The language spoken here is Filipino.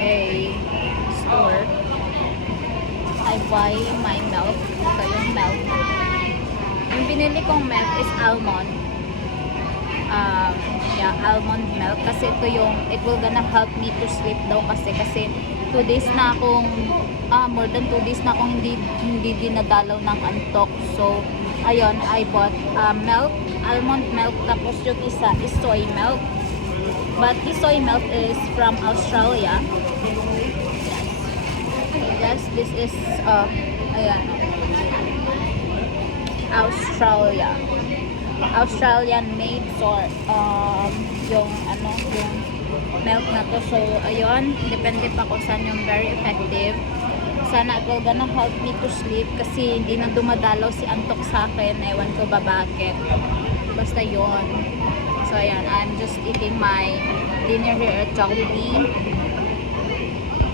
a store. I buy my milk. Ito yung milk. Yung binili kong milk is almond. Yeah, almond milk. Kasi ito yung, it will gonna help me to sleep daw kasi 2 days na akong, more than 2 days na akong hindi dinadalaw ng antok. So, ayun, I bought milk, almond milk, tapos yung isa is soy milk. But this soy milk is from Australia. Yes, this is, ayan, Australia. Australian made or yung milk na to. So ayun, depende pa kung saan yung very effective. Sana it will gonna help me to sleep kasi hindi na dumadalaw si antok sa akin. Ewan ko ba bakit. Basta yun. So ayan, I'm just eating my dinner here at Jollibee.